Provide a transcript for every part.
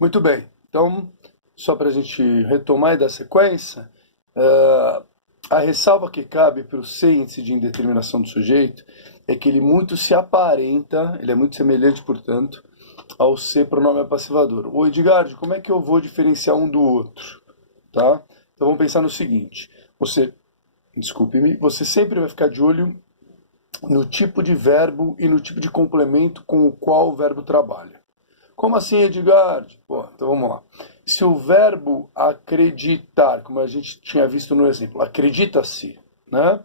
Muito bem. Então, só para a gente retomar e dar sequência, a ressalva que cabe para o C, índice de indeterminação do sujeito, é que ele muito se aparenta, ele é muito semelhante, portanto, ao C, pronome apassivador. Ô Edgard, como é que eu vou diferenciar um do outro? Tá? Então vamos pensar no seguinte: você, desculpe-me, você sempre vai ficar de olho no tipo de verbo e no tipo de complemento com o qual o verbo trabalha. Como assim, Edgard? Bom, então vamos lá. Se o verbo acreditar, como a gente tinha visto no exemplo, acredita-se, né?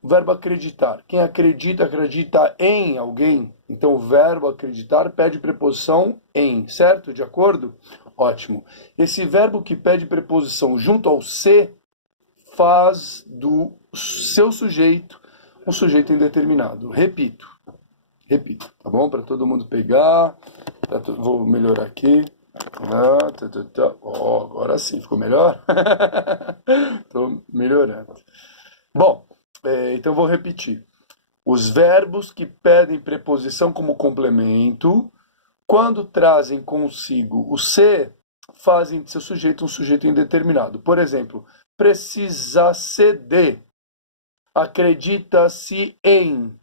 O verbo acreditar. Quem acredita, acredita em alguém. Então o verbo acreditar pede preposição em, certo? De acordo? Ótimo. Esse verbo que pede preposição junto ao se faz do seu sujeito um sujeito indeterminado. Repito, tá bom? Para todo mundo pegar. Vou melhorar aqui. Oh, agora sim, ficou melhor? Estou melhorando. Bom, então eu vou repetir. Os verbos que pedem preposição como complemento, quando trazem consigo o se, fazem de seu sujeito um sujeito indeterminado. Por exemplo, precisa-se de, acredita-se em,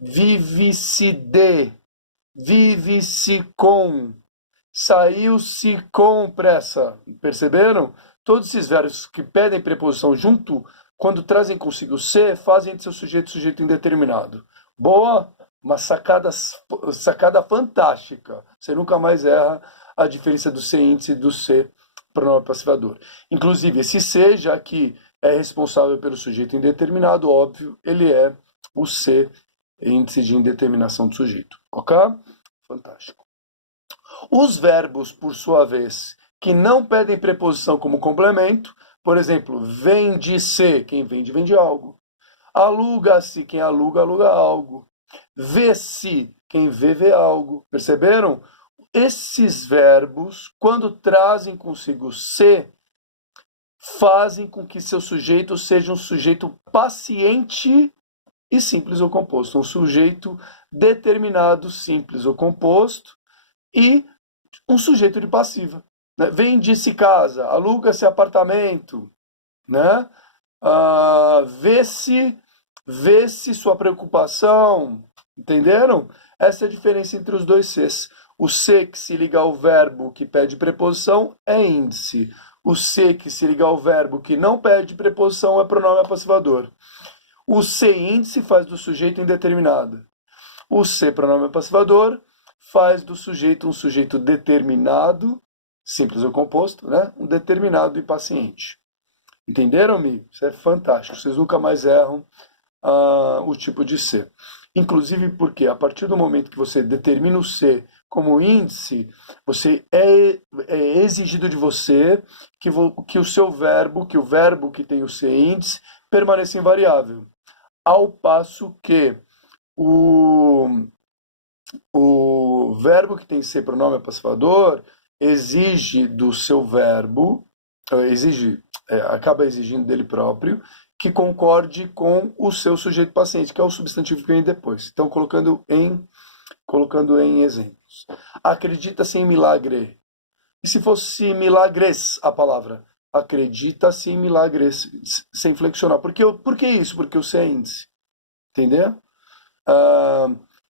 vive-se de, vive-se com, saiu-se com pressa. Perceberam? Todos esses verbos que pedem preposição junto, quando trazem consigo se, fazem de seu sujeito indeterminado. Boa, uma sacada fantástica. Você nunca mais erra a diferença do se índice e do se pronome passivador. Inclusive, esse se, já que é responsável pelo sujeito indeterminado, óbvio, ele é o se índice de indeterminação do sujeito. Ok? Fantástico. Os verbos, por sua vez, que não pedem preposição como complemento, por exemplo, vende-se, quem vende, vende algo. Aluga-se, quem aluga, aluga algo. Vê-se, quem vê, vê algo. Perceberam? Esses verbos, quando trazem consigo se, fazem com que seu sujeito seja um sujeito paciente e simples ou composto. Um sujeito determinado, simples ou composto, e um sujeito de passiva. Né? Vende-se casa, aluga-se apartamento, né? Vê-se sua preocupação, entenderam? Essa é a diferença entre os dois Cs. O se que se liga ao verbo que pede preposição é índice. O se que se liga ao verbo que não pede preposição é pronome apassivador. O se índice faz do sujeito indeterminado. O se pronome apassivador faz do sujeito um sujeito determinado, simples ou composto, né? Um determinado e paciente. Entenderam, amigo? Isso é fantástico. Vocês nunca mais erram o tipo de se. Inclusive porque a partir do momento que você determina o se como índice, você é exigido de você que o seu verbo, que o verbo que tem o se índice, permaneça invariável. Ao passo que o verbo que tem que ser pronome apassivador exige do seu verbo, acaba exigindo dele próprio, que concorde com o seu sujeito paciente, que é o substantivo que vem depois. Então, colocando em exemplos. Acredita-se em milagre. E se fosse milagres a palavra? Acredita-se em milagres, sem flexionar. Por que isso? Porque o se é índice. Entendeu?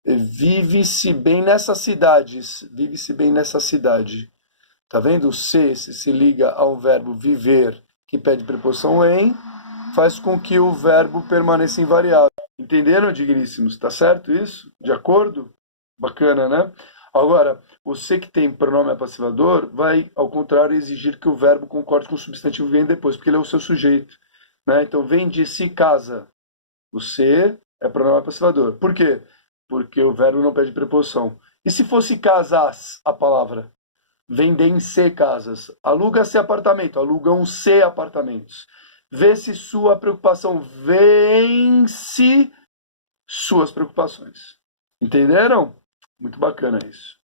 Vive-se bem nessas cidades. Vive-se bem nessa cidade. Tá vendo? O se liga ao verbo viver, que pede preposição em, faz com que o verbo permaneça invariável. Entenderam, digníssimos? Tá certo isso? De acordo? Bacana, né? Agora, o se que tem pronome apassivador vai, ao contrário, exigir que o verbo concorde com o substantivo que vem depois, porque ele é o seu sujeito. Né? Então, vem de se casa. O se é pronome apassivador. Por quê? Porque o verbo não pede preposição. E se fosse casas a palavra? Vendem-se casas. Aluga-se apartamento. Alugam-se apartamentos. Vê-se sua preocupação. Vence suas preocupações. Entenderam? Muito bacana isso.